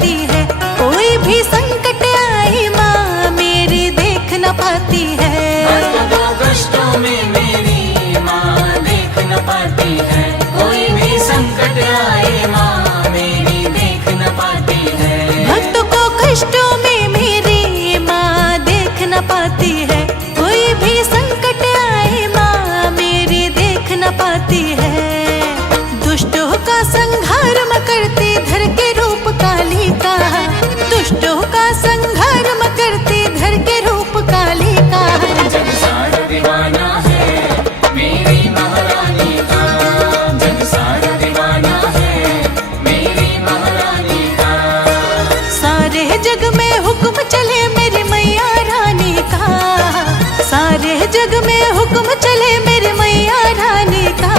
पाती है, कोई भी संकट आई माँ मेरी देख न पाती है। कष्टों में मेरी माँ देख न पाती है, कोई भी संकट आए माँ मेरी देख न पाती है। भक्त को कष्टों में मेरी माँ देख न पाती है, कोई भी संकट आए माँ मेरी देख न पाती है। दुष्टों का संहार म करती धर के रूप काली का, दुष्टों का संहार म करती धर के रूप काली का। जग सारा दीवाना है मेरी महारानी का, जग सारा दीवाना है मेरी महारानी का। सारे जग में हुक्म चले मेरी मैया रानी का, सारे जग में हुक्म चले मेरी मैया रानी का।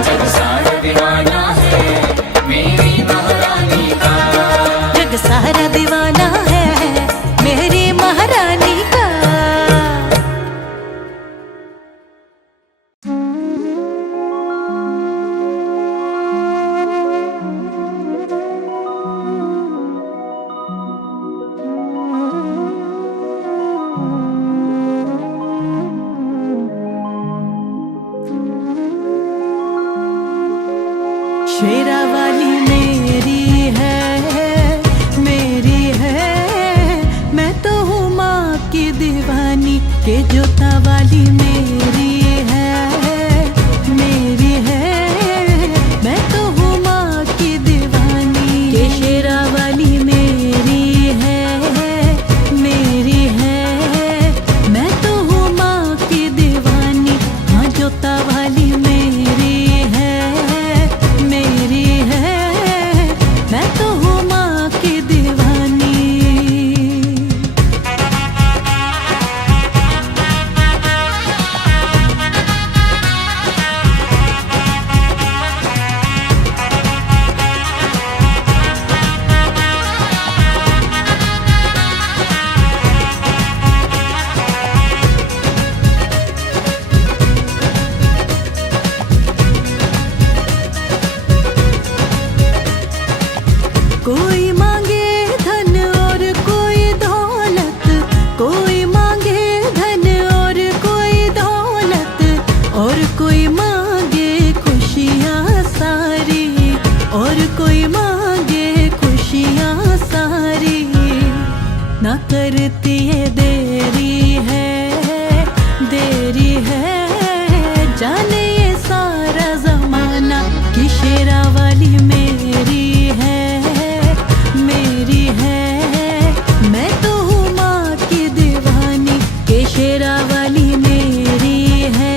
जग सारा दीवाना है मेरी महारानी का, जग सारा दीवाना है मेरी महारानी का। शेरा वाली मेरी है, मैं तो हूँ माँ की दीवानी, के जोता वाली मेरी है, मैं तो हूँ माँ की दीवानी। के शेरा वाली मेरी है, मैं तो हूँ माँ की दीवानी। हाँ जोता वाली मेरी है, मैं तो हूँ माँ की दीवानी। कोई मांगे धन और कोई दौलत, कोई मांगे धन और कोई दौलत, और कोई मांगे खुशियाँ सारी, और कोई मांगे खुशियाँ सारी। ना करती है देरी है, जाने ये सारा जमाना कि शेरा वाली मेरी है, मैं तो हूँ माँ की दीवानी। के शेरा वाली मेरी है,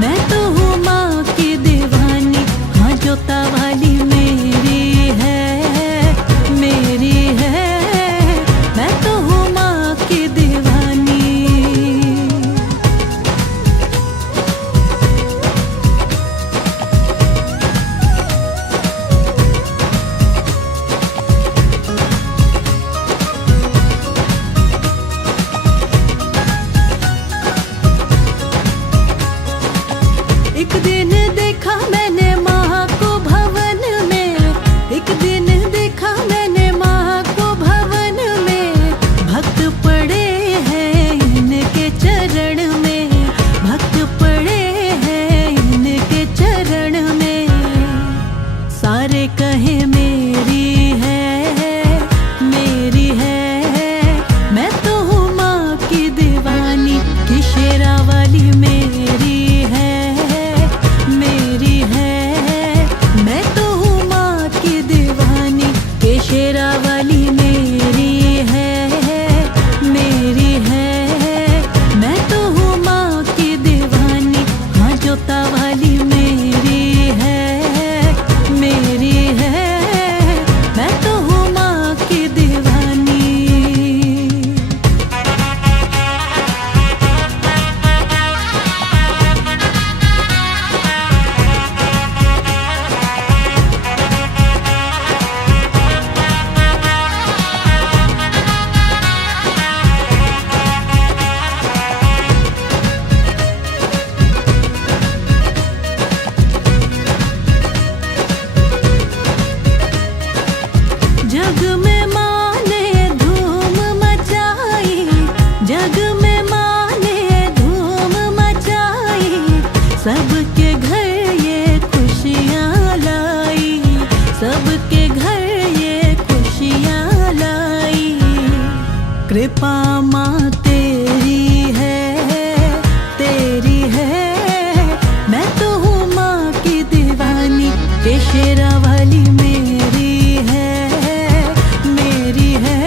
मैं तो हूँ माँ की दीवानी। हाँ जोता वाली मेरी है, मैं तो हूँ माँ की दीवानी। एक दिन देखा मैंने माँ को भवन में, एक दिन देखा मैंने माँ को भवन में। भक्त पड़े हैं इनके चरण में, भक्त पड़े हैं इनके चरण में। सारे कहे मेरी है, मैं तो हूँ माँ की दीवानी। कि शेरा वाली मेरी है, मैं तो हूँ माँ की दीवानी। के शेरा वाली मेरी है, मैं तो हूँ माँ की दीवानी। हाँ जोता वाली मेरी है, सबके घर ये खुशियाँ लाई। कृपा माँ तेरी है, तेरी है। मैं तो हूँ माँ की दीवानी, के शेरा वाली मेरी है, मेरी है।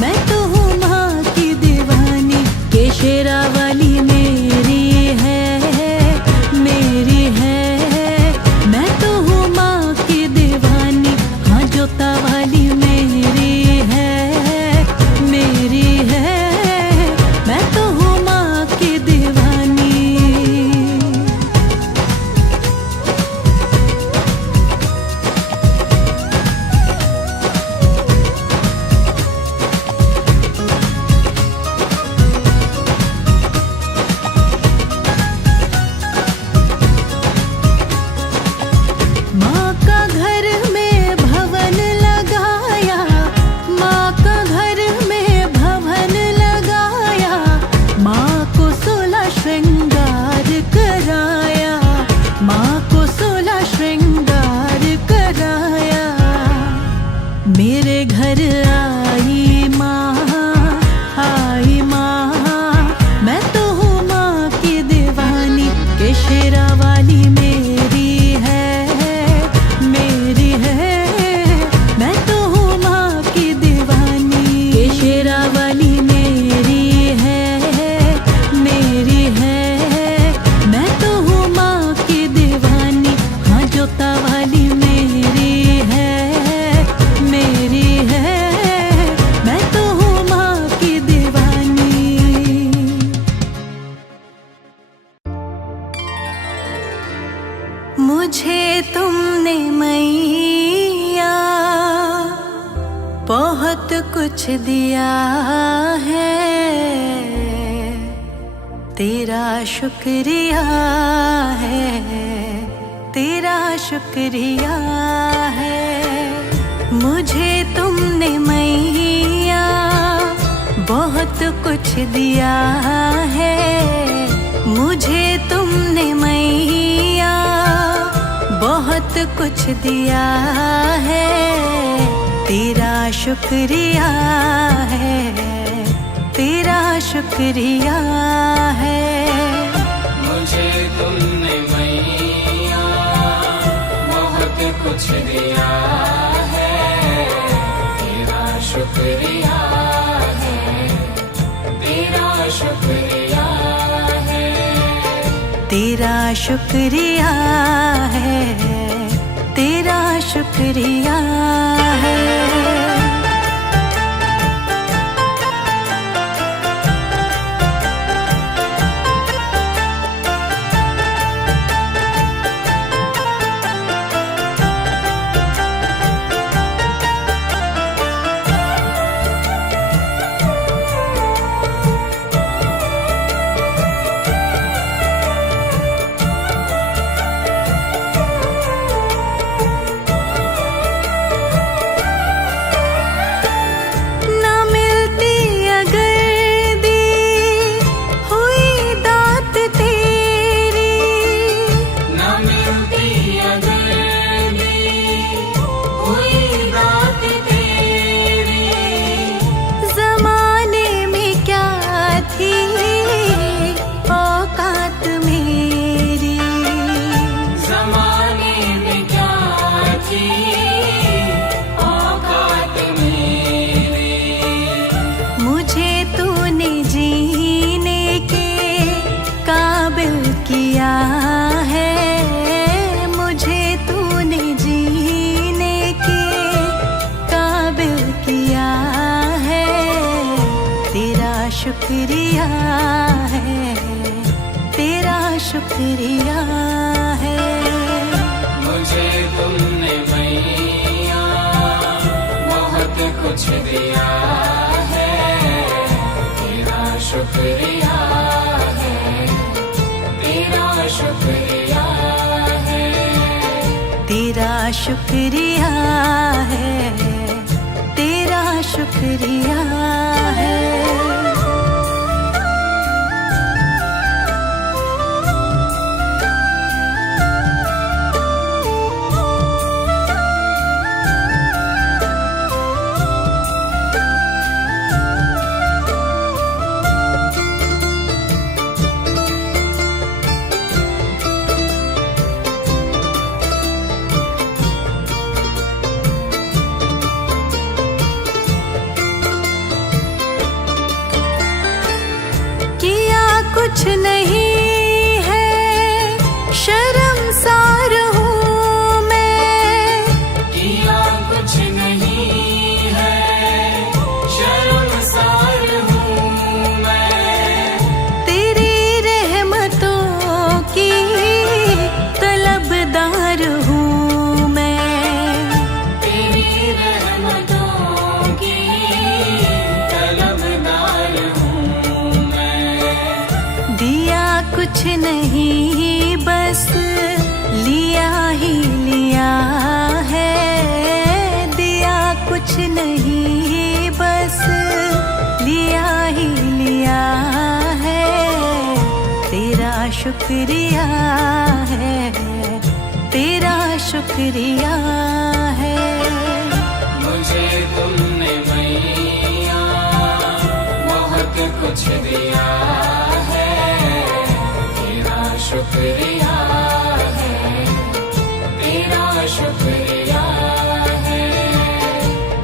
मैं तो हूँ माँ की दीवानी, के शेरा वाली मेरी है, मेरी है। मैं तो हूँ माँ की दीवानी, हाँ जोता वाली मेरी है, मेरी है। मैं तो हूँ माँ की दीवानी। माँ का घर में भवन लगाया, माँ का घर में भवन लगाया। माँ को 16 श्रृंगार कराया, माँ को 16 श्रृंगार कराया। मेरे घर आई माँ, आई माँ। मैं तो हूँ माँ की दीवानी, के शेरा वाली मेरी है, मेरी है। मैं तो हूँ माँ की दीवानी, के शेरा वाली मेरी है, मेरी है। मैं तो हूँ माँ की दीवानी, हाँ जोता वाली मेरी है, मेरी है। मैं तो हूँ माँ की दीवानी। मुझे तुमने मैया बहुत कुछ दिया है, तेरा शुक्रिया है, तेरा शुक्रिया है। मुझे तुमने मैया बहुत कुछ दिया है, मुझे तुमने मैया बहुत कुछ दिया है, तेरा शुक्रिया है, तेरा शुक्रिया है। मुझे तुमने मैया बहुत कुछ दिया है, तेरा शुक्रिया है, तेरा शुक्रिया है। तेरा शुक्रिया है, तेरा शुक्रिया है। शुक्रिया है, तेरा शुक्रिया है। मुझे तुमने मैया बहुत कुछ दिया है, तेरा शुक्रिया है, तेरा शुक्रिया है। तेरा शुक्रिया है, तेरा शुक्रिया है। नहीं है, शर्मसार हूँ मैं। किया कुछ नहीं है, शर्मसार हूँ मैं। तेरी रहमतों की तलबदार हूँ मैं। तेरी रहमतों की तलबदार हूँ मैं। दिया कुछ नहीं, बस लिया ही लिया है। दिया कुछ नहीं, बस लिया ही लिया है। तेरा शुक्रिया है, तेरा शुक्रिया है। मुझे तुमने मैया बहुत कुछ दिया है, तेरा शुक्रिया है, तेरा शुक्रिया है।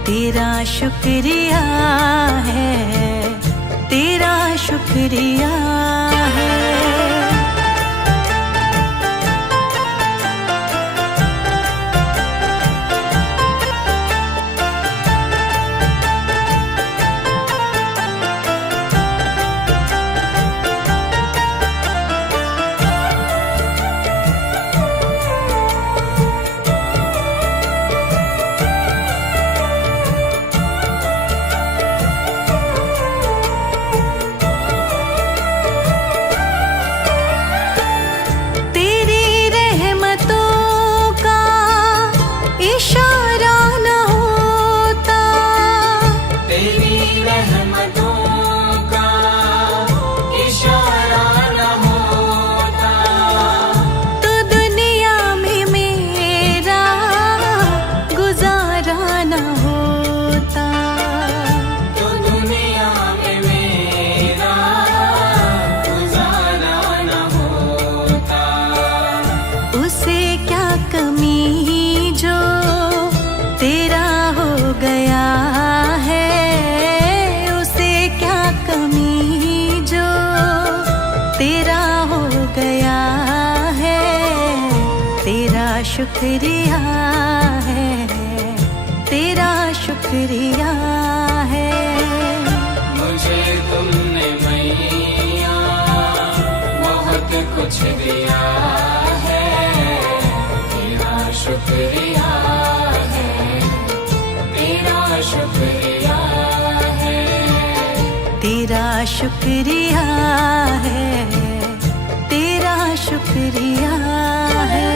तेरा शुक्रिया है, तेरा शुक्रिया है। तेरी रहमतों का इशारा न होता, तेरी रहमतों का इशारा न होता, तो दुनिया में मेरा गुजारा न होता। तो दुनिया में मेरा गुजारा न होता। उसे क्या कमी जो तेरा हो गया है। उसे क्या कमी जो तेरा हो गया है। तेरा शुक्रिया है, तेरा शुक्रिया है। मुझे तुमने मैया बहुत कुछ दिया है, तेरा शुक्रिया है, तेरा शुक्रिया है। तेरा शुक्रिया है, तेरा शुक्रिया है।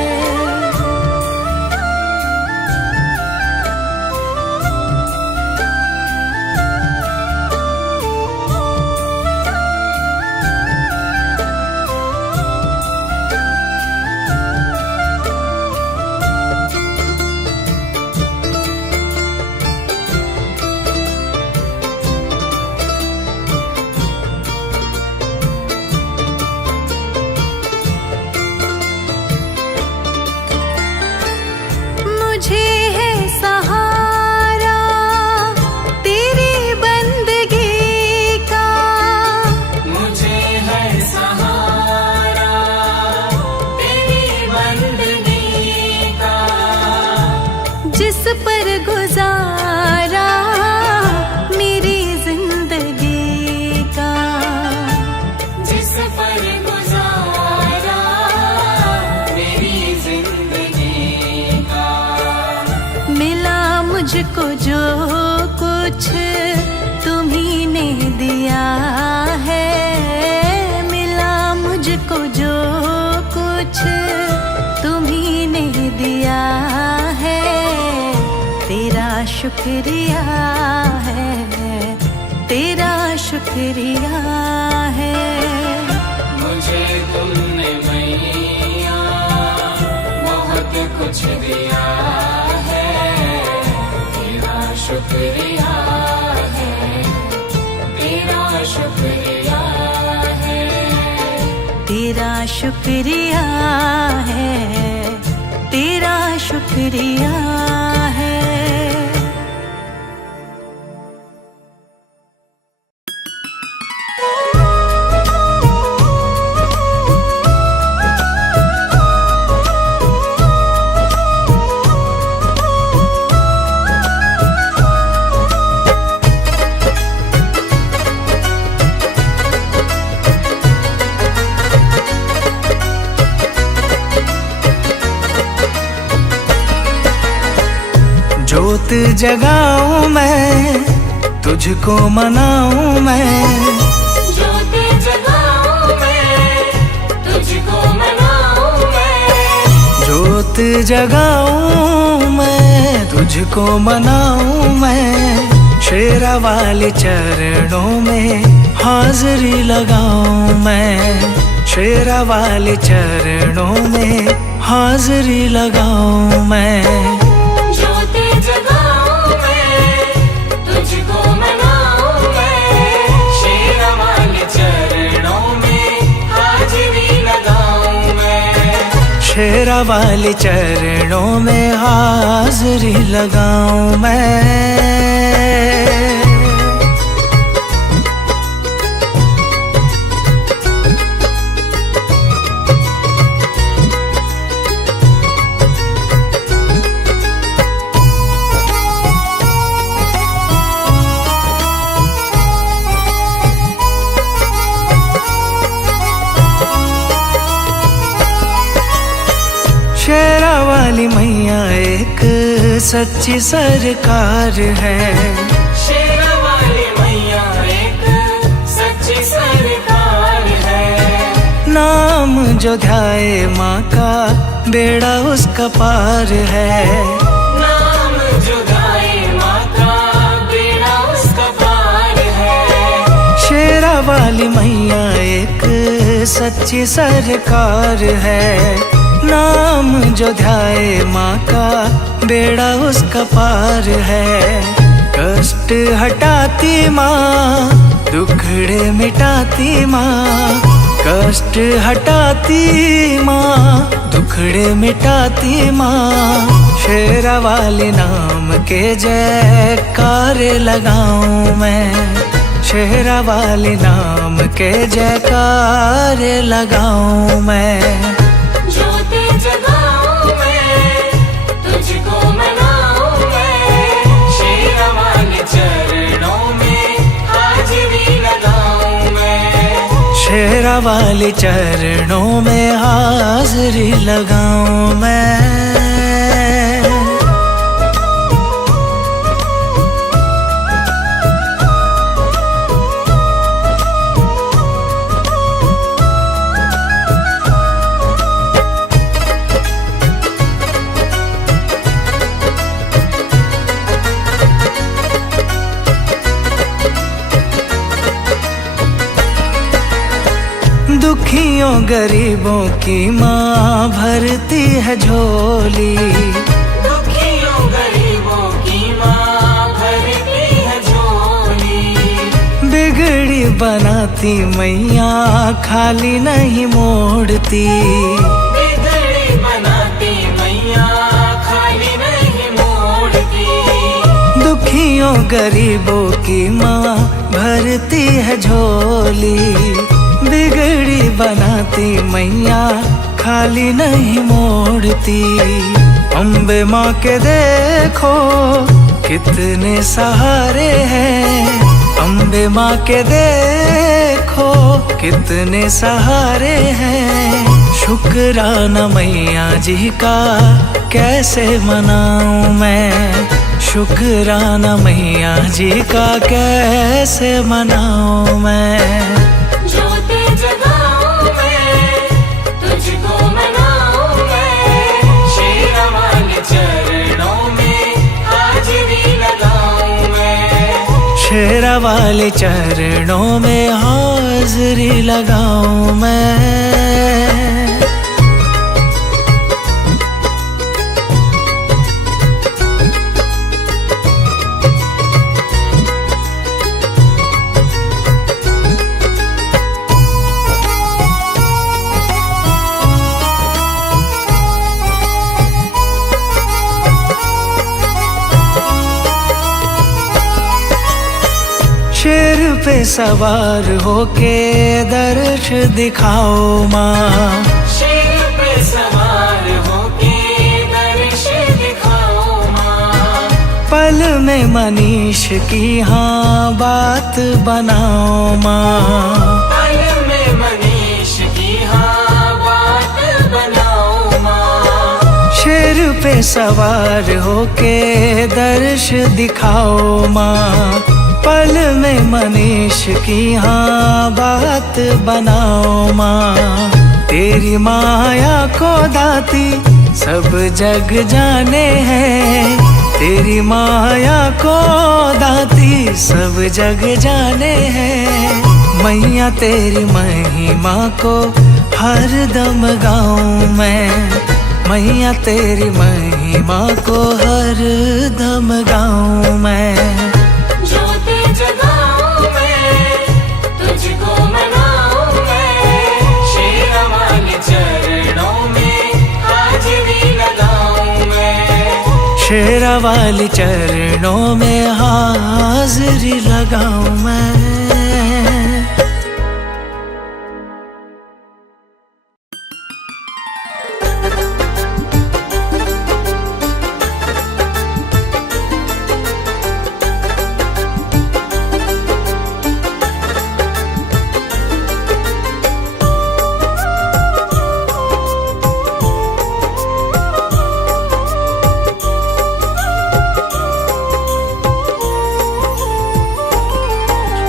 मुझे है सहारा तेरी बंदगी का। मुझे है सहारा तेरी बंदगी का। जिस पर गुजारा मेरी जिंदगी का। जिस पर गुजारा मेरी जिंदगी का। मिला मुझको जो कुछ तुम्ही ने दिया है। मिला मुझको जो कुछ तुम्ही ने दिया है। तेरा शुक्रिया है, तेरा शुक्रिया है। मुझे तुमने मैया बहुत कुछ दिया है, तेरा शुक्रिया है, तेरा शुक्रिया है। तेरा शुक्रिया है, तेरा शुक्रिया है। जोत जगाऊं मैं, तुझको मनाऊं मैं। जोत जगाऊं मैं, तुझको मनाऊं मैं। जोत जगाऊं मैं, तुझको मनाऊं मैं। शेरा वाले चरणों में हाजिरी लगाऊं मैं। शेरा वाले चरणों में हाजिरी लगाऊं मैं। जोत जगाऊं मैं, तुझको मनाऊं मैं। शेरा वाले चरणों में हाजिरी लगाऊं मैं। शेरा वाले चरणों में हाजिरी लगाऊं मैं। शेरा वाली मैया एक सच्ची सरकार है। शेरा वाली मैया एक सच्ची सरकार है। नाम जो ध्याए माँ का बेड़ा उसका पार है। नाम जो ध्याए माँ का बेड़ा उसका पार है। शेरा वाली मैया एक सच्ची सरकार है। नाम जो ध्याए माँ का बेड़ा उसका पार है। कष्ट हटाती माँ, दुखड़े मिटाती माँ। कष्ट हटाती माँ, दुखड़े मिटाती माँ। शेरा वाले नाम के जयकार लगाऊं मैं। शेरा वाले नाम के जयकार लगाऊं मैं। जोत जगाऊं मैं, तुझको मनाऊं मैं। शेरा वाले चरणों में हाजिरी लगाऊं मैं। शेरा वाले चरणों में हाजिरी लगाऊं मैं। दुखियों गरीबों की माँ भरती है झोली। दुखियों गरीबों की माँ भरती है झोली। बिगड़ी बनाती मैया खाली नहीं मोड़ती। बिगड़ी बनाती मैया खाली नहीं मोड़ती। दुखियों गरीबों की माँ भरती है झोली। बिगड़ी बनाती मैया खाली नहीं मोड़ती। अम्बे माँ के देखो कितने सहारे हैं। अम्बे माँ के देखो कितने सहारे हैं। शुक्राना मैया जी का कैसे मनाऊं मैं। शुक्राना मैया जी का कैसे मनाऊं मैं। जोत जगाऊं मैं, तुझको मनाऊं मैं। शेरा वाले चरणों में हाजिरी लगाऊं मैं। शेरा वाले चरणों में हाजिरी लगाऊं मैं। शेर पे सवार होके दर्श दिखाओ माँ। शेर पे सवार होके दर्श दिखाओ माँ। पल में मनीष की हाँ बात बनाओ माँ। पल में मनीष की हाँ बात बनाओ माँ। शेर पे सवार होके दर्श दिखाओ माँ, पल में मनीष की हाँ बात बनाओ माँ। तेरी माया को दाती सब जग जाने हैं, तेरी माया को दाती सब जग जाने हैं। मैया तेरी महिमा को हर दम गाऊं मैं, मैया तेरी महिमा को हर दम गाऊं मैं। ज्योति जगाऊं मैं, तुझको मनाऊं मैं, शेरा वाले चरणों में हाजिरी लगाऊं मैं, शेरा वाली चरणों में हाजिरी लगाऊं मैं।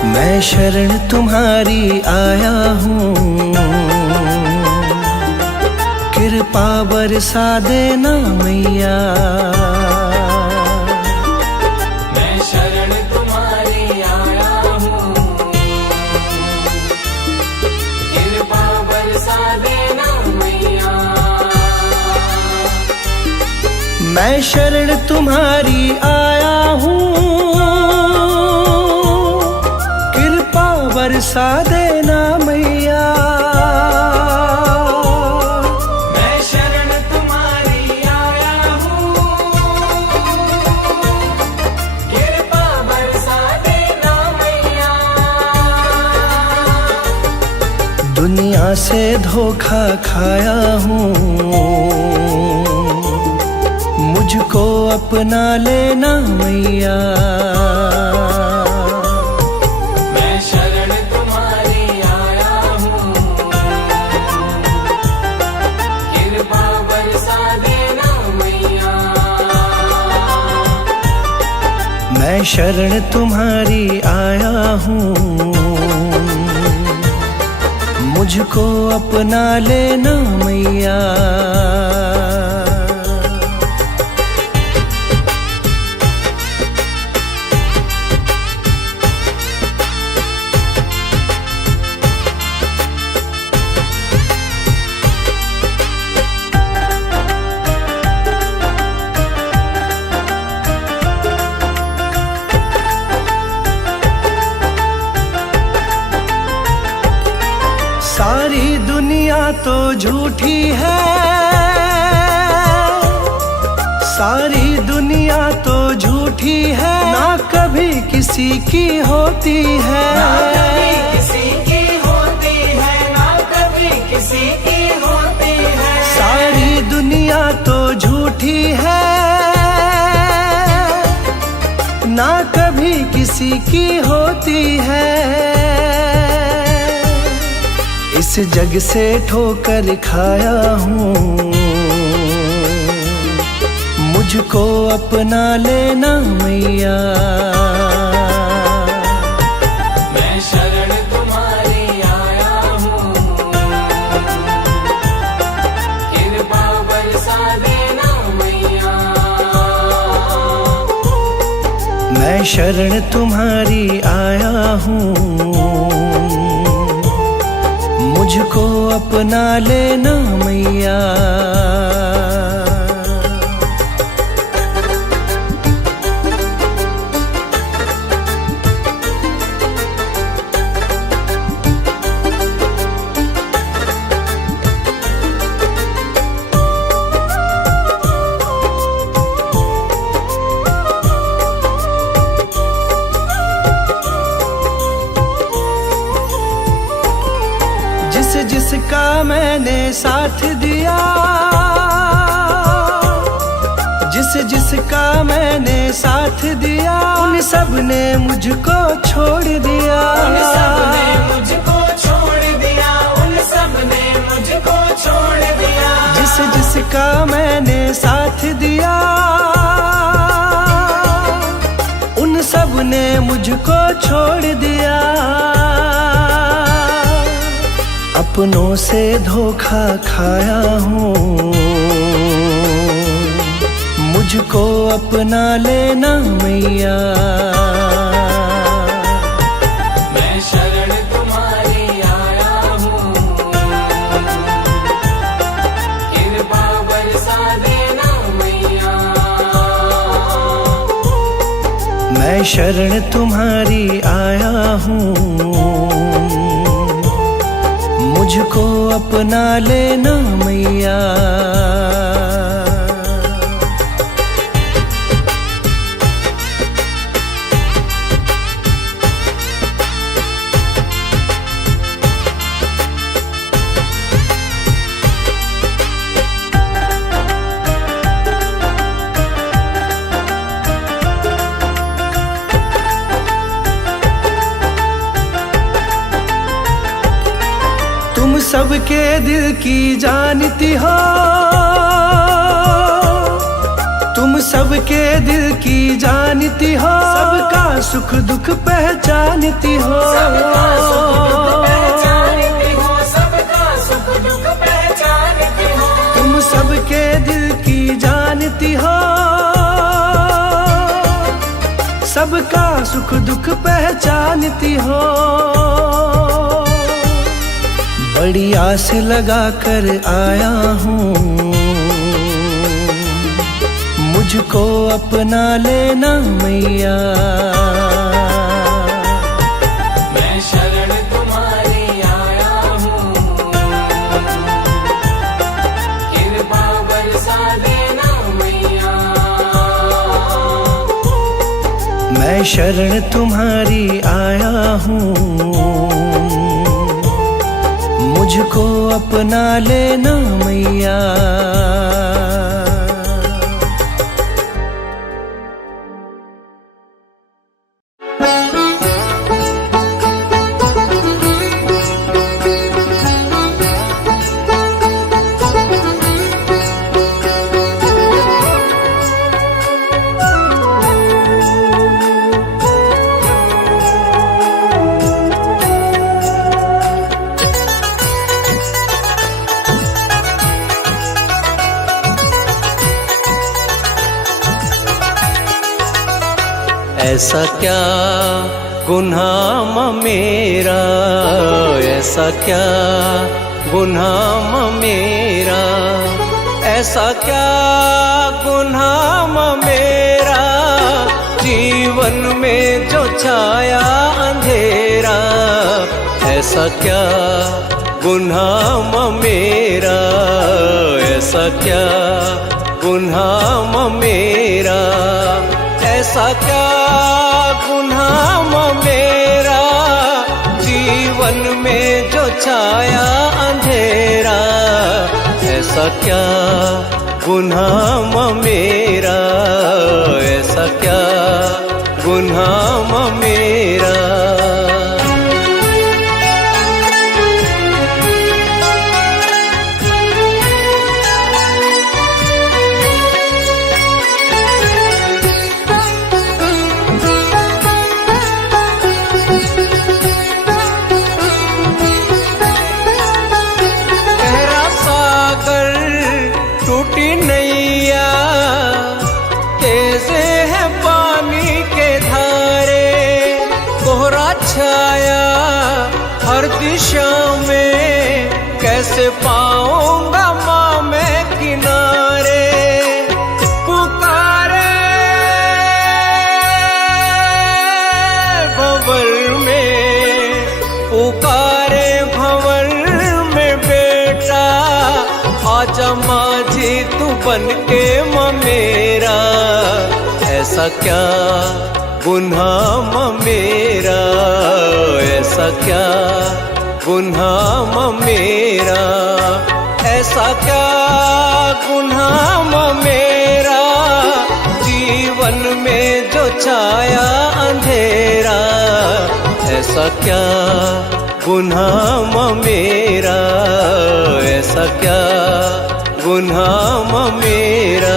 मैं शरण तुम्हारी आया हूँ, कृपा बरसा देना मैया। मैं शरण तुम्हारी आया हूँ, कृपा बरसा देना मैया। मैं शरण तुम्हारी आया हूँ, बरसा देना मैया। मैं शरण तुम्हारी आया हूँ, कृपा बरसा देना मैया। दुनिया से धोखा खाया हूँ, मुझको अपना लेना मैया। मैं शरण तुम्हारी आया हूँ, मुझको अपना लेना मैया। सारी दुनिया तो झूठी है, सारी दुनिया तो झूठी है, ना कभी किसी की होती है, ना कभी किसी की होती है, ना कभी किसी की होती है। सारी दुनिया तो झूठी है, ना कभी किसी की होती है। इस जग से ठोकर खाया हूँ, मुझको अपना लेना मैया। मैं शरण तुम्हारी आया हूँ, कृपा बरसा देना मैया। मैं शरण तुम्हारी आया हूँ, मुझको अपना लेना मैया। जिसका मैंने साथ दिया, जिसका मैंने साथ दिया, उन सब ने मुझको छोड़ दिया, उन सब ने मुझको छोड़ दिया, उन सब ने मुझको छोड़ दिया। जिस जिसका मैंने साथ दिया, उन सब ने मुझको छोड़ दिया। अपनों से धोखा खाया हूँ, मुझको अपना लेना मैया। मैं शरण तुम्हारी आया हूँ, कृपा बरसा देना मैया। मैं शरण तुम्हारी आया हूँ, मुझको अपना लेना मैया। सबके दिल की जानती हो, तुम सबके दिल की जानती हो, सबका सुख दुख पहचानती हो। सबका सुख दुख पहचानती हो, सबका सुख दुख पहचानती हो। तुम सबके दिल की जानती हो, सबका सुख दुख पहचानती हो। बड़ी आस लगा कर आया हूँ, मुझको अपना लेना मैया। मैं शरण तुम्हारी आया हूँ, कृपा बरसा देना मैया। मैं शरण तुम्हारी आया हूँ, मुझको अपना लेना मैया। ऐसा क्या गुनाह मेरा, ऐसा क्या गुनाह मेरा, ऐसा क्या गुनाह मेरा, जीवन में जो छाया अंधेरा। ऐसा क्या गुनाह मेरा, ऐसा क्या गुनाह मेरा, ऐसा क्या गुनाह मेरा, जीवन में जो छाया अंधेरा। ऐसा क्या गुनाह मेरा, ऐसा क्या गुनाह मेरा। हर दिशा में कैसे पाऊंगा माँ मैं किनारे। पुकारे भंवर में, पुकारे भंवर में बेटा, आजा माझी तू बन के माँ मेरा। ऐसा क्या गुनाह मेरा, ऐसा क्या गुनाह मेरा, ऐसा क्या गुनाह मेरा, जीवन में जो छाया अंधेरा। ऐसा क्या गुनाह मेरा, ऐसा क्या गुनाम मेरा।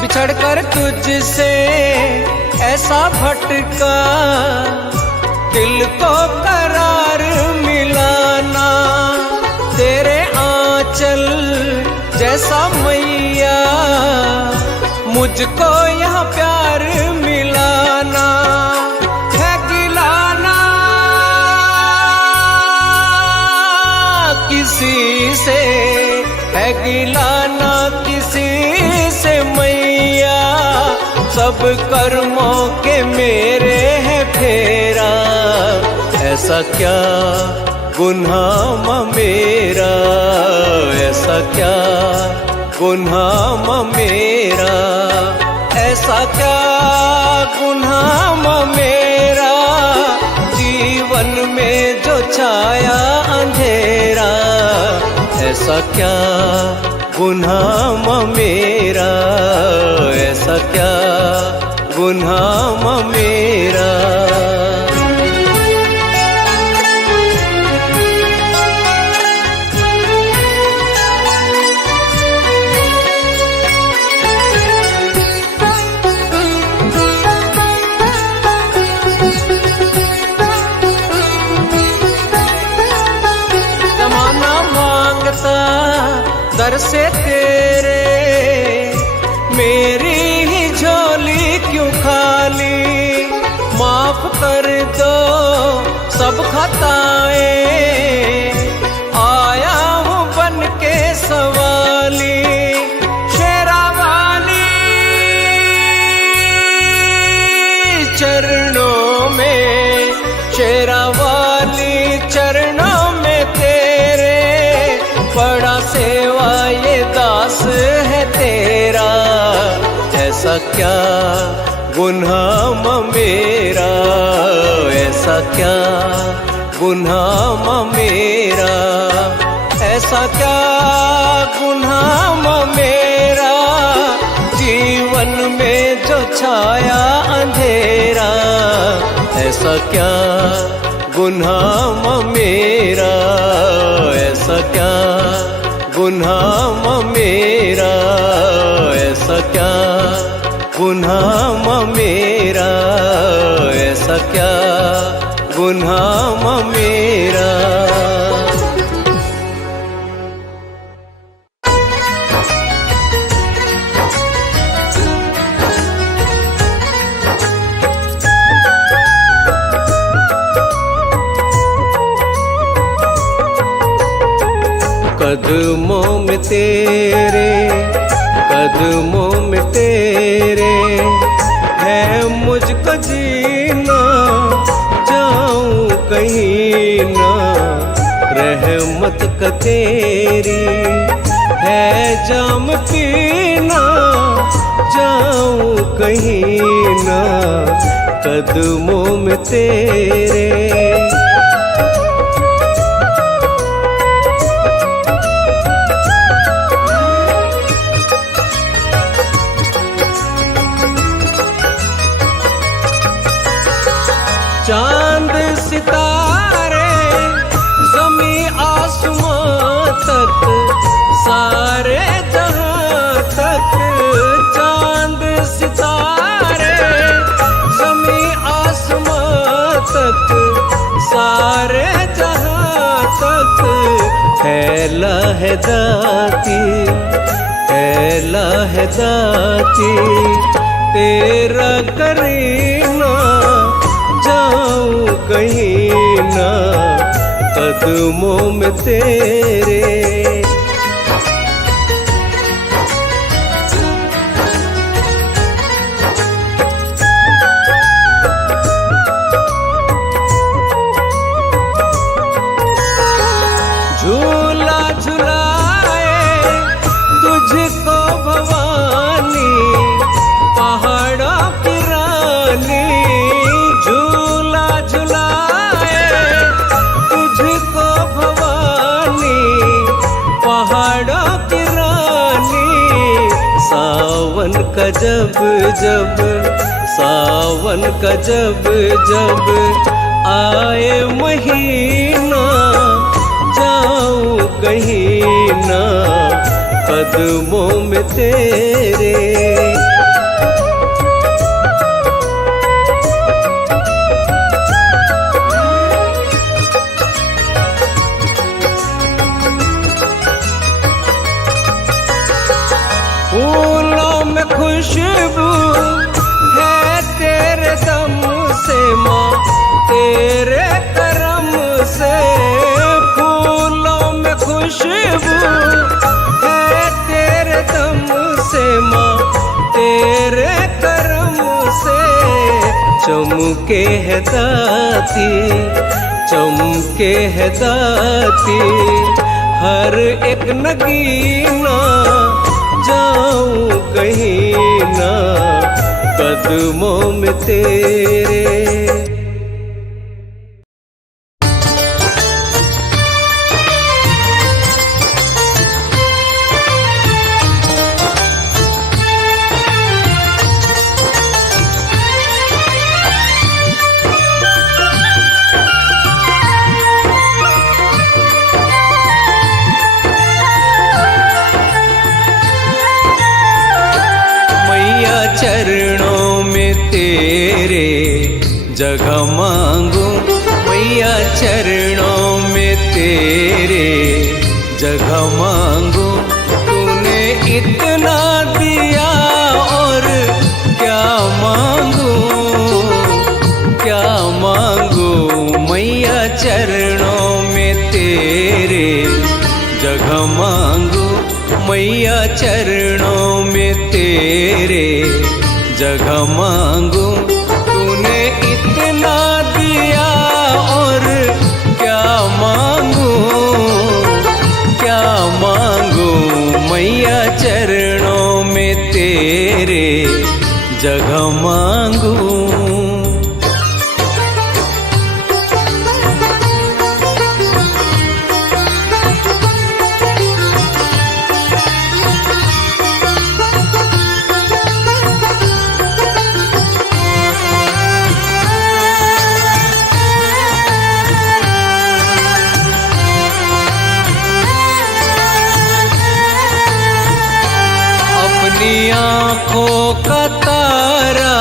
बिछड़कर तुझसे ऐसा भटका, दिल को करार मिलाना। तेरे आंचल जैसा मैया, मुझको यहाँ प्यार मिलाना। है गिलाना किसी से, है गिलाना किसी से मैया, सब कर्मों के मेरे है फेरा। ऐसा क्या गुनाह मेरा, ऐसा क्या गुनाह मेरा, ऐसा क्या गुनाह मेरा। जीवन में जो छाया अंधेरा, ऐसा क्या गुनाह मेरा, ऐसा क्या गुनाह मेरा। जमाना मांगता दर से तेरे, मेरी ही झोली क्यों खाली। माफ कर दो सब खताएं, आया हूँ बन के सवाली। शेरा वाली चरणों में, शेरा वाली चरणों में तेरे, बड़ा सेवा ये दास है तेरा। ऐसा क्या गुनाह मेरा, ऐसा क्या गुनाह मेरा, ऐसा क्या गुनाह मेरा। जीवन में जो छाया अंधेरा, ऐसा क्या गुनाह मेरा, ऐसा क्या गुनाह मेरा, ऐसा क्या गुनाह मेरा, ऐसा क्या गुनाह मेरा। कदमों में तेरे, कदमों में तेरे है मुझको जीना। जाऊं कहीं ना, रहमत का तेरी है जाम पीना। जाऊं कहीं ना, कदमों में तेरे। चांद सितारे ज़मी आसमां तक, सारे जहां तक। चांद सितारे ज़मी आसमां तक, सारे जहां तक। है लहदाती, है लहदाती तेरा करीना। जाऊं कहीं ना, कदमों में तेरे। झूला झुलाए तुझको का जब जब, सावन का जब जब आए महीना, जाऊं कहीं ना कदमों में तेरे। फूलों में खुशबू है तेरे दम से माँ, तेरे करम से। फूलों में खुशबू है तेरे दम से माँ, तेरे करम से। चमके है दाती, चमके है दाती हर एक नगीना, जाऊं कहीं ना कदमों में तेरे। चरणों में तेरे जगह मांगू, मैया चरणों में तेरे जगह मांगू। तूने इतना दिया और क्या मांगू, क्या मांगू। मैया चरणों में तेरे जगह मांगू, मैया चरणों में तेरे जगह मांगू। तूने इतना दिया और क्या मांगू, क्या मांगू। मैया चरणों में तेरे जगह मांगू। आँखों का तारा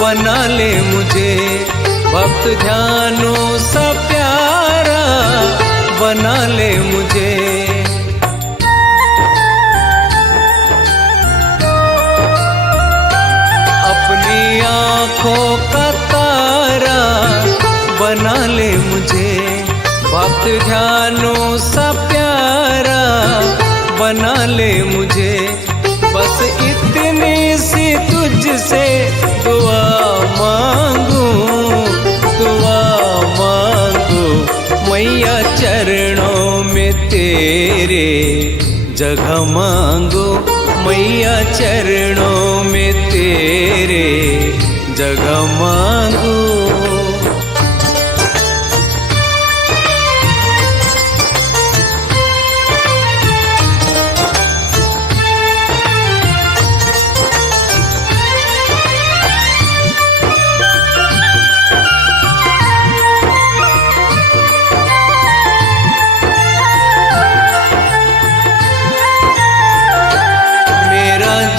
बना ले मुझे, भक्त ध्यानों सा प्यारा बना ले मुझे। अपनी आँखों का तारा बना ले मुझे, भक्त ध्यानों सा प्यारा बना ले मुझे। बस इतनी सी तुझसे दुआ मांगू, दुआ मांगू। मैया चरणों में तेरे जगह मांगू, मैया चरणों में तेरे जगह मांगू।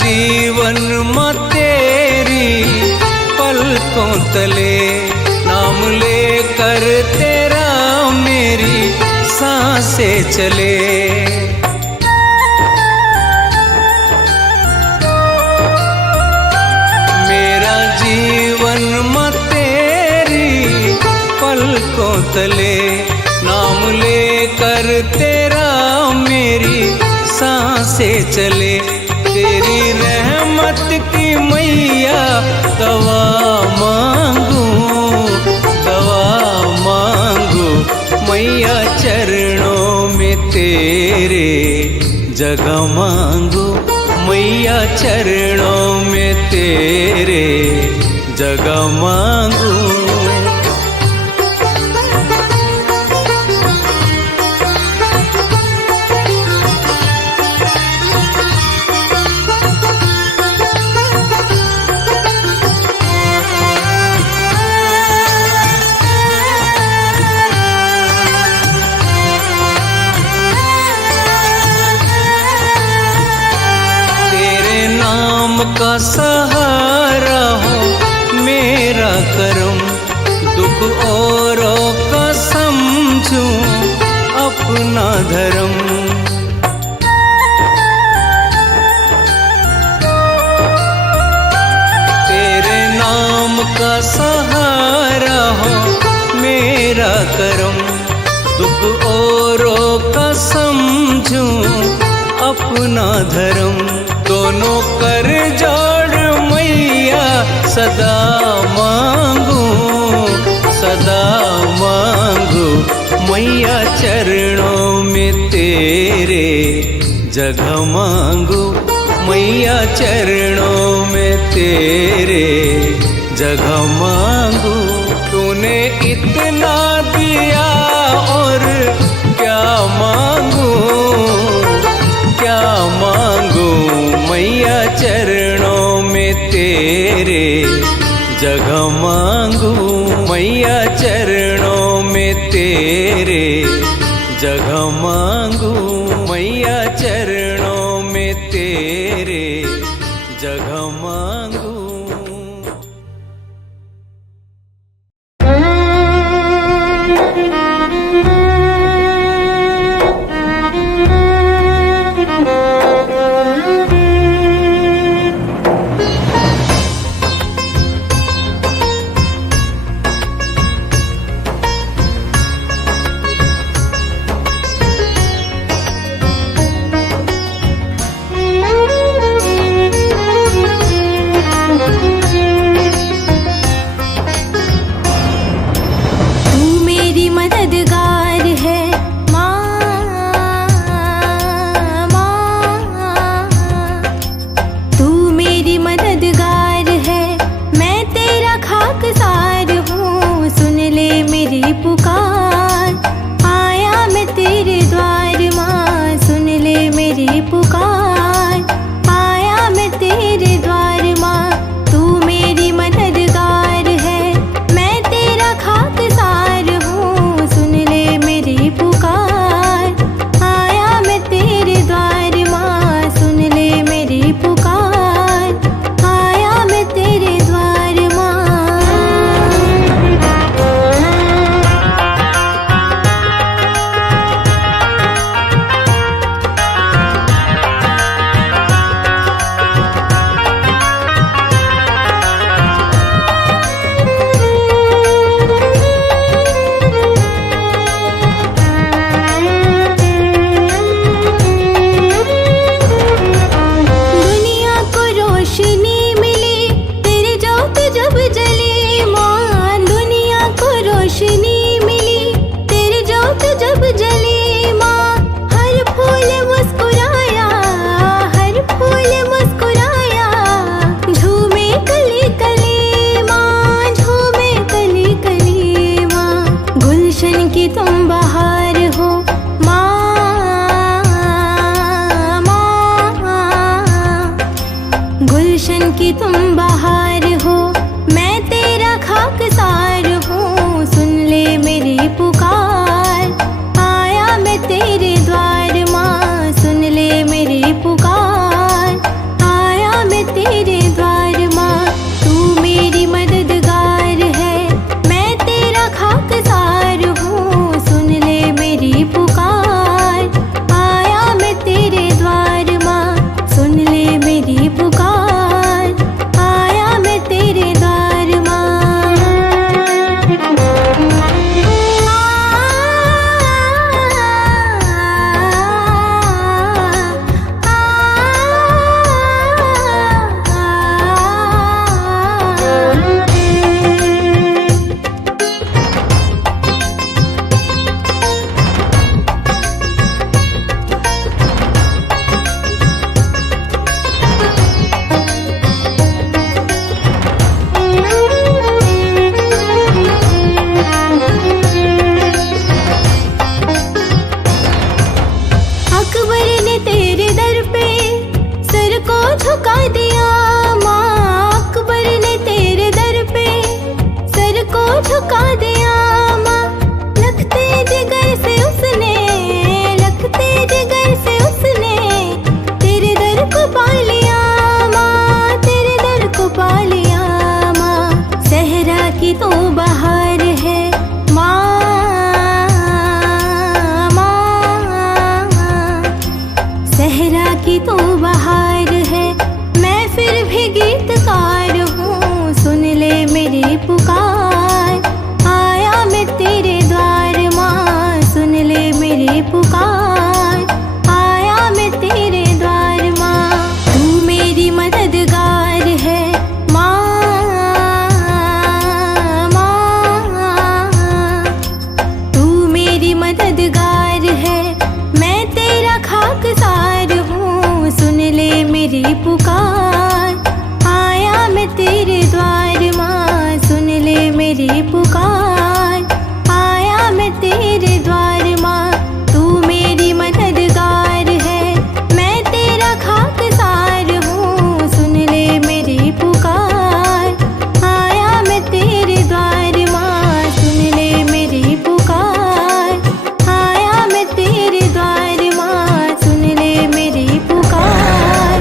जीवन में तेरी पलकों तले, नाम लेकर तेरा मेरी सांसें चले। मेरा जीवन में तेरी पलकों तले, नाम लेकर तेरा मेरी सांसें चले। तेरी रहमत की मैया दवा मांगू, दवा मांगू। मैया चरणों में तेरे जगह मांगू, मैया चरणों में तेरे जगह मांगू। का सहारा हो मेरा करम, दुख औरों का समझूं अपना धर्म। तेरे नाम का सहारा हो मेरा करम, दुख औरों का समझूं अपना धर्म। दोनों कर जोड़ मैया सदा मांगू, सदा मांगू मैया चरणों में तेरे जगह मांगू, मैया चरणों में तेरे जगह मांगू। तूने इतना दिया और क्या मांगू, क्या मांगू मैया चरणों में तेरे जगह मांगू, मैया चरणों में तेरे जगह मांगू, मैया चरणों में तेरे जगह मांगू। तेरे तो बहार है माँ, सहरा की तो बहार है। मैं फिर भी गीतकार हूँ, सुन ले मेरी पुकार। आया मैं तेरे द्वार माँ, सुन ले मेरी पुकार। आया मैं तेरे द्वार माँ, तू मेरी मददगार है मददगार है। मैं तेरा खाकसार हूँ, सुन ले मेरी पुकार। आया मैं तेरे द्वार माँ, सुन ले मेरी पुकार। आया मैं तेरे द्वार माँ, तू मेरी मददगार है। मैं तेरा खाकसार हूँ, सुन ले मेरी पुकार। आया मैं तेरे द्वार माँ, सुन ले मेरी पुकार। तेरे द्वार माँ, सुन ले मेरी पुकार।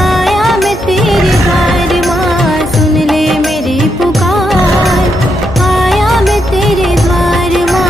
आया मैं तेरे द्वार माँ, सुन ले मेरी पुकार। आया मैं तेरे द्वार माँ।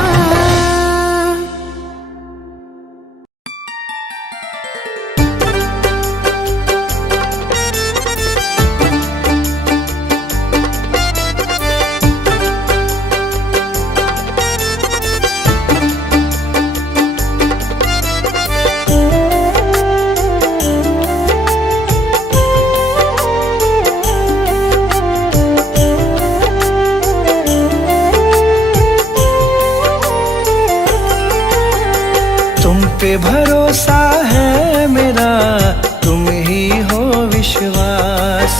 तुम पे भरोसा है मेरा, तुम ही हो विश्वास।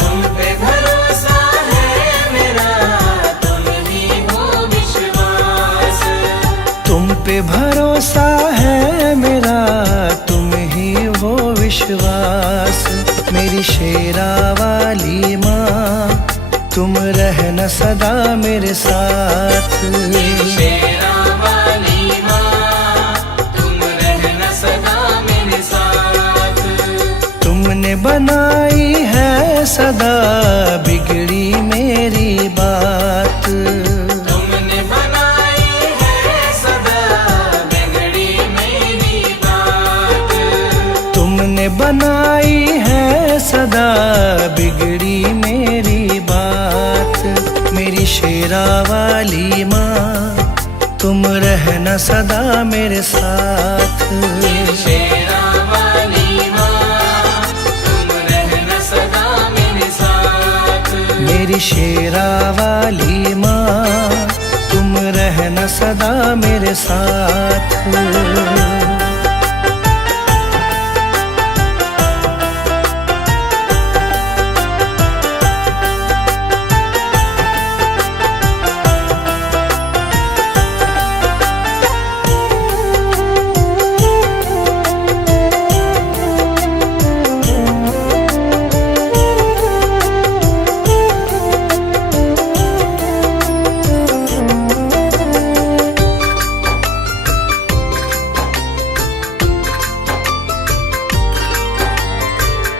तुम पे भरोसा है मेरा, तुम ही हो विश्वास। तुम पे भरोसा है मेरा, तुम ही हो विश्वास। मेरी शेरा वाली माँ, तुम रहना सदा मेरे साथ। शेरा वाली माँ, तुम रहना सदा मेरे साथ। तुमने बनाई है सदा बिगड़ी मेरी बात। तुमने बनाई है सदा बिगड़ी मेरी बात। तुमने बनाई है सदा बिगड़ी मेरी बात। मेरी शेरा वाली माँ, तुम रहना सदा मेरे साथ। शेरा वाली माँ, तुम रहना सदा मेरे साथ। मेरी शेरा वाली माँ, तुम रहना सदा मेरे साथ।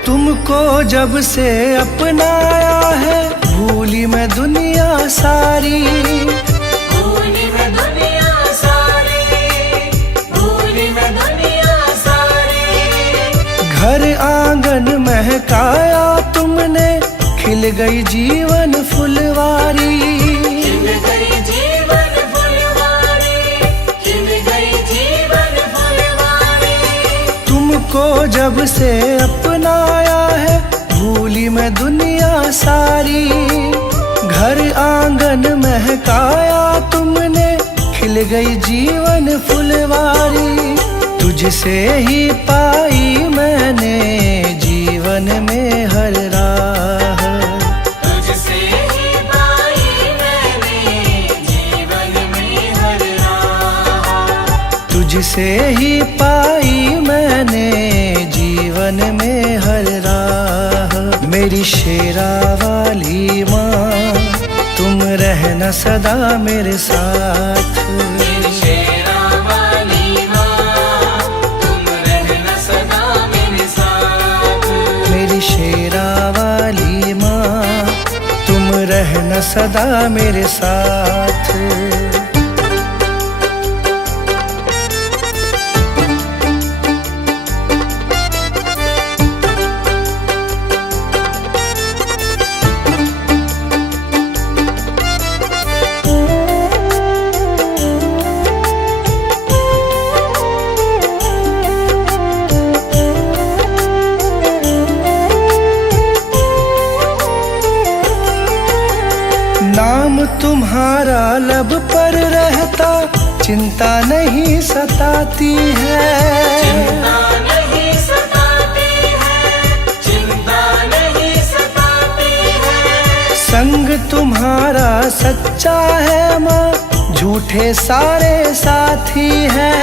तुमको जब से अपनाया है, भूली मैं दुनिया सारी। भूली मैं दुनिया सारी, भूली मैं दुनिया सारी। घर आंगन महकाया तुमने, खिल गई जीवन फुलवारी। खिल गई जीवन फुलवारी, खिल गई जीवन फुलवारी। तुमको जब से अपनाया है, भूली मैं दुनिया सारी। घर आंगन महकाया तुमने, खिल गई जीवन फुलवारी। तुझसे ही पाई मैंने जीवन में हर राह। तुझसे ही पाई मैंने जीवन में हर राह। तुझसे ही पाई मैंने जीवन में हर राह। मेरी शेरा वाली माँ, तुम रहना सदा मेरे साथ। मेरी शेरा वाली माँ, तुम रहना सदा मेरे साथ। मेरी शेरा वाली माँ, तुम रहना रहना सदा मेरे साथ। नाम तुम्हारा लब पर रहता, चिंता नहीं सताती है। चिंता नहीं सताती है, चिंता नहीं सताती है। संग तुम्हारा सच्चा है माँ, झूठे सारे साथी हैं।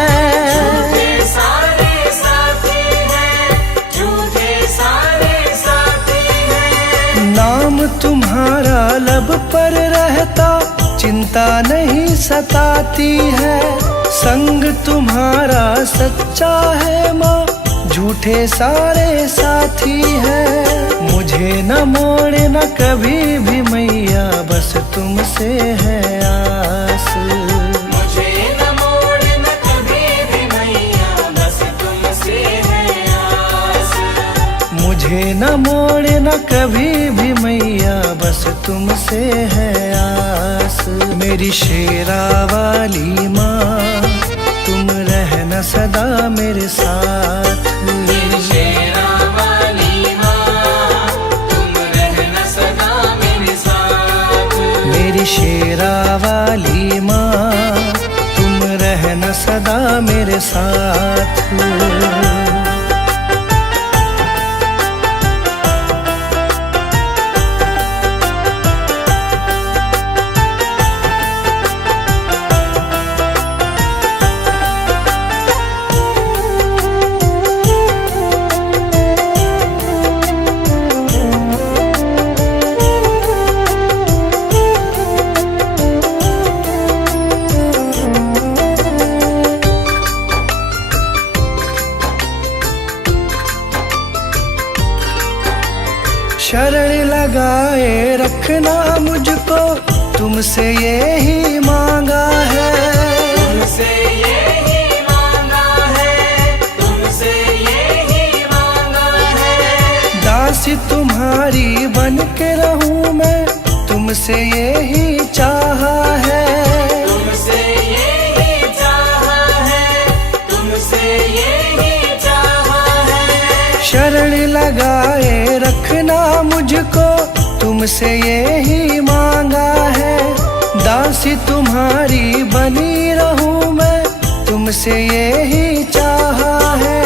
झूठे सारे साथी हैं, झूठे सारे साथी हैं। नाम तुम्हारा लब पर रहता, चिंता नहीं सताती है। संग तुम्हारा सच्चा है माँ, झूठे सारे साथी हैं। मुझे न मोड़ना कभी भी मैया, बस तुमसे है आस। मुझे न मोड़ना कभी भी मैया, बस तुमसे है आस। मुझे न मोड़ना कभी भी मैया, बस तुमसे है आस। मेरी शेरा वाली माँ, तुम रहना सदा मेरे साथ। मेरी शेरा वाली माँ, तुम रहना सदा मेरे साथ। मेरी शेरा वाली माँ, तुम रहना सदा मेरे साथ। शरण लगाए रखना मुझको, तुमसे यही मांगा है। तुमसे यही मांगा है, तुमसे यही मांगा है। दासी तुम्हारी बन के रहूं मैं, तुमसे यही चाहा है। तुमसे यही चाहा है, तुमसे यही चाहा है। शरण लगाए रखना मुझको, तुमसे यही मांगा है। दासी तुम्हारी बनी रहूं मैं, तुमसे यही चाहा है।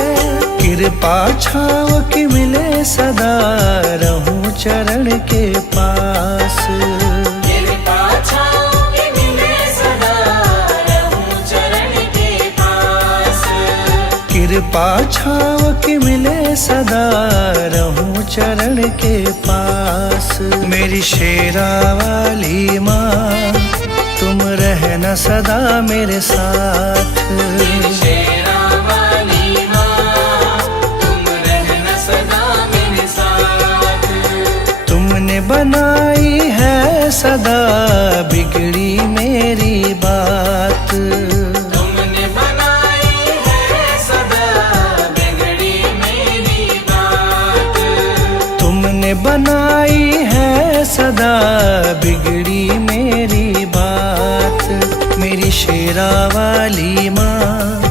कृपा छाँव की मिले सदा, रहूं चरण के पास। कृपा छाँव की मिले सदा, रहूं चरण के पास। कृपा छाँव की मिले सदा, रहूं चरण के पास। मेरी शेरा वाली माँ, तुम रहना सदा मेरे साथ। मेरी शेरा वाली माँ, तुम रहना सदा मेरे साथ। तुमने बनाई है सदा बिगड़ी मेरी बात। तुमने बनाई है सदा बिगड़ी मेरी बात। तुमने बनाई है सदा बिगड़ी मेरी बात। मेरी शेरा वाली माँ,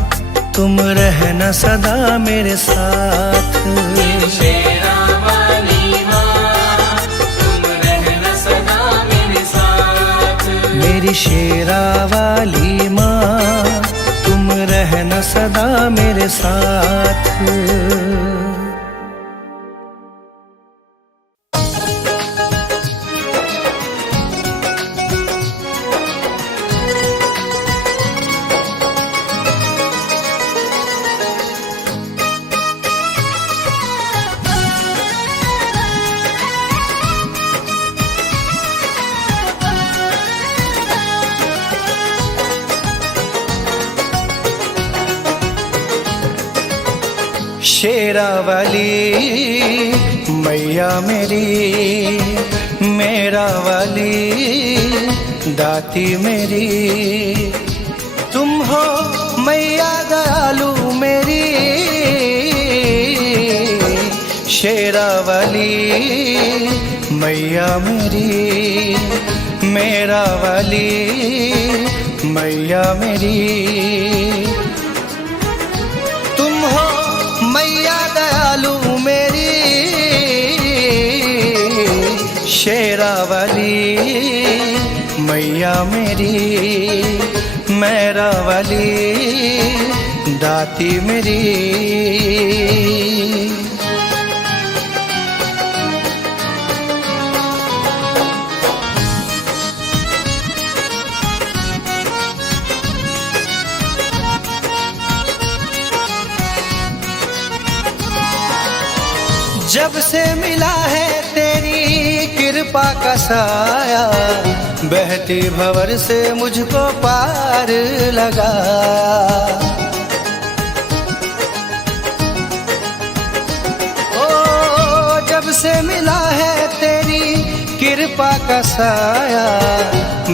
तुम रहना सदा मेरे साथ। मेरी शेरा वाली माँ, तुम रहना सदा मेरे साथ। मेरी शेरा वाली माँ, तुम रहना सदा मेरे साथ। शेरा वाली मैया मेरी, मेरा वाली दाती मेरी। तुम हो मैया दयालु मेरी, शेरा वाली मैया मेरी, मेरा वाली मैया मेरी। तुम हो मैया दयालु मेरी, शेरा वाली मैया मेरी, मेरा वाली दाती मेरी। जब से मिला है तेरी कृपा का साया, बहती भंवर से मुझको पार लगा। ओ जब से मिला है तेरी कृपा का साया,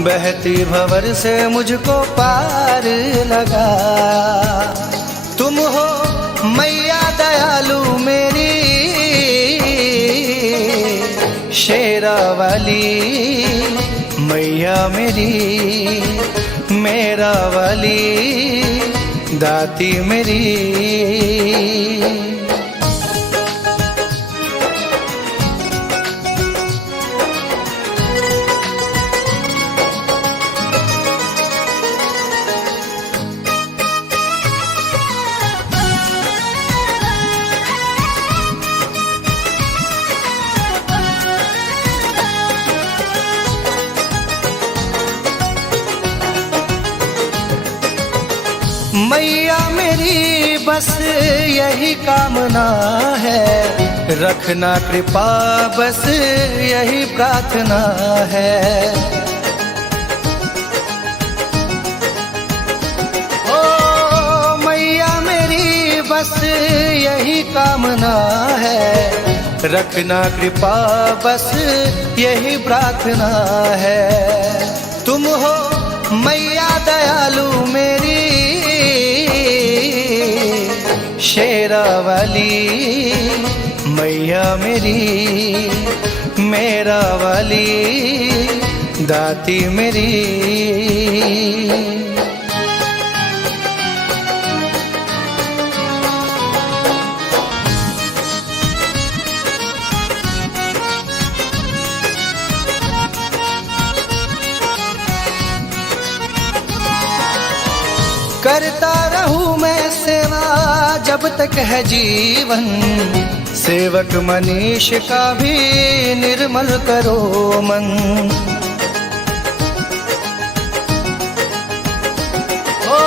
बहती भंवर से मुझको पार लगा। तुम हो मैया दयालु मेरी, शेरा वाली मैया मेरी, मेरा वाली दाती मेरी। मैया मेरी बस यही कामना है, रखना कृपा बस यही प्रार्थना है। ओ मैया मेरी बस यही कामना है, रखना कृपा बस यही प्रार्थना है। तुम हो मैया दयालु मेरी, शेरा वाली मैया मेरी, मेरा वाली दाती मेरी। करता रहूं मैं सेवा जब तक है जीवन, सेवक मनीष का भी निर्मल करो मन। ओ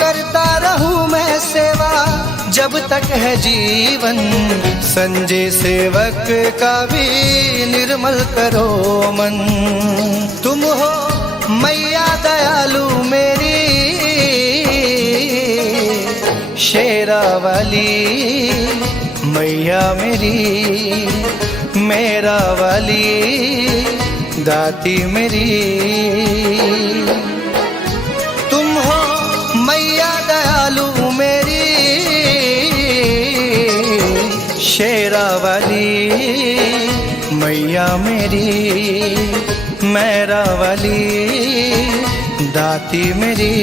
करता रहूं मैं सेवा जब तक है जीवन, संजय सेवक का भी निर्मल करो मन। तुम हो मैया दयालु मेरी, शेरा वाली मैया मेरी, मेरा वाली दाती मेरी। तुम हो मैया दयालु मेरी, शेरा वाली मैया मेरी, मेरा वाली दाती मेरी।